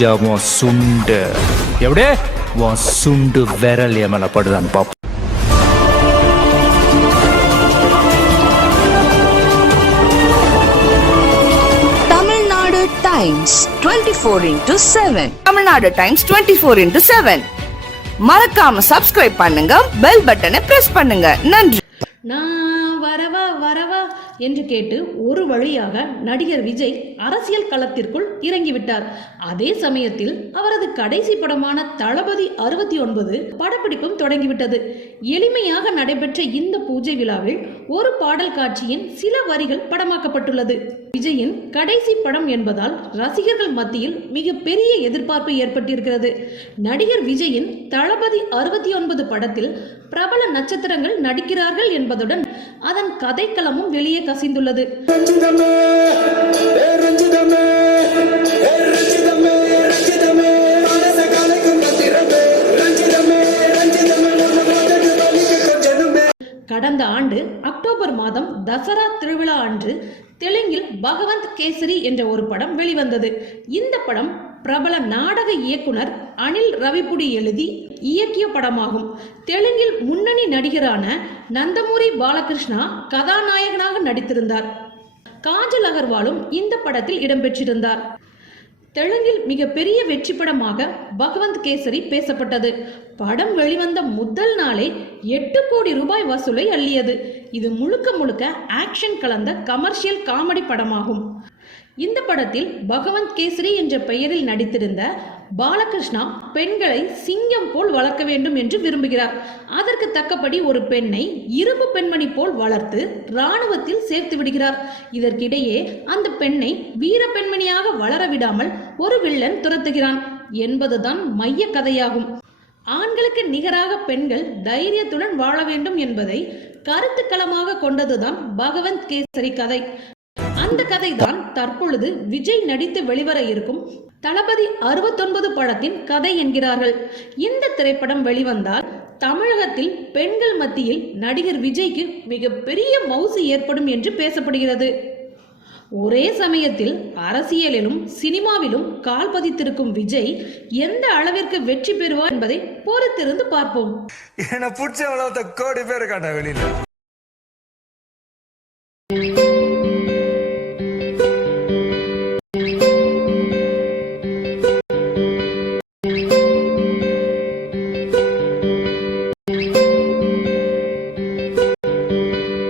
முடிஞ்சா உன் சுண்டு எப்படியே உன் சுண்டு விரல் என் மேல படுதான்னு பாப்போம். Times 24x7. Tamil Nadu times 24x7. மறக்காம சப்ஸ்கிரைப் பண்ணுங்க, பெல் பட்டனை பிரஸ் பண்ணுங்க. நன்றி. நான் வரவா வரவா என்று கேட்டு ஒரு வழியாக நடிகர் விஜய் அரசியல் களத்திற்குள் இறங்கிவிட்டார். அதே சமயத்தில் அவரது கடைசி படமான தளபதி 69 படப்பிடிப்பும் தொடங்கிவிட்டது. எளிமையாக நடைபெற்ற இந்த பூஜை விழாவில் ஒரு பாடல் காட்சியின் சில வரிகள் படமாக்கப்பட்டுள்ளது. விஜயின் கடைசி படம் என்பதால் ரசிகர்கள் மத்தியில் மிக பெரிய எதிர்பார்ப்பு ஏற்பட்டிருக்கிறது. நடிகர் விஜயின் தளபதி 69 படத்தில் பிரபல நட்சத்திரங்கள் நடிக்கிறார்கள் என்பதுடன் அதன் கதைக்களமும் வெளியே கசிந்துள்ளது. கடந்த ஆண்டு அக்டோபர் மாதம் தசரா திருவிழா அன்று தெலுங்கில் பகவந்த் கேசரி என்ற ஒரு படம் வெளிவந்தது. இந்த படம் பிரபல நாடக இயக்குனர் அனில் ரவிபுடி எழுதி இயக்கிய படமாகும். தெலுங்கில் முன்னணி நடிகரான நந்தமூரி பாலகிருஷ்ணா கதாநாயகனாக நடித்திருந்தார். காஜல் அகர்வாலும் இந்த படத்தில் இடம்பெற்றிருந்தார். தெலுங்கில் மிகப்பெரிய வெற்றி படமாக பகவந்த் கேசரி பேசப்பட்டது. படம் வெளிவந்த முதல் நாளே 8 கோடி ரூபாய் வசூலை அள்ளியது. இது முழுக்க முழுக்க ஆக்ஷன் கலந்த கமர்ஷியல் காமெடி படமாகும். இந்த படத்தில் பகவந்த் கேசரி என்ற பெயரில் நடித்திருந்த பாலகிருஷ்ணா பெண்களை சிங்கம் போல் வளர்க்க வேண்டும் என்று விரும்புகிறார். அதற்கு தக்கபடி ஒரு பெண்ணை இரும்பு பெண்மணி போல் வளர்த்து இராணுவத்தில் சேர்த்து விடுகிறார். இதற்கிடையே அந்த பெண்ணை வீர பெண்மணியாக வளர விடாமல் ஒரு வில்லன் துரத்துகிறான் என்பதுதான் மைய கதையாகும். ஆண்களுக்கு நிகராக பெண்கள் தைரியத்துடன் வாழ வேண்டும் என்பதை கருத்துக்களமாக கொண்டதுதான் பகவந்த் கேசரி கதை. அந்த கதை தான் தற்பொழுது விஜய் நடித்து வெளிவர இருக்கும் தளபதி 69 படத்தின் கதை என்கிறார்கள். இந்த திரைப்படம் வெளிவந்தால் தமிழகத்தில் பெண்கள் மத்தியில் நடிகர் விஜய்க்கு மிகப்பெரிய மவுசு ஏற்படும் என்று பேசப்படுகிறது. ஒரே சமயத்தில் அரசியலிலும் சினிமாவிலும் கால் பதித்திருக்கும் விஜய் எந்த அளவிற்கு வெற்றி பெறுவார் என்பதை பொறுத்திருந்து பார்ப்போம்.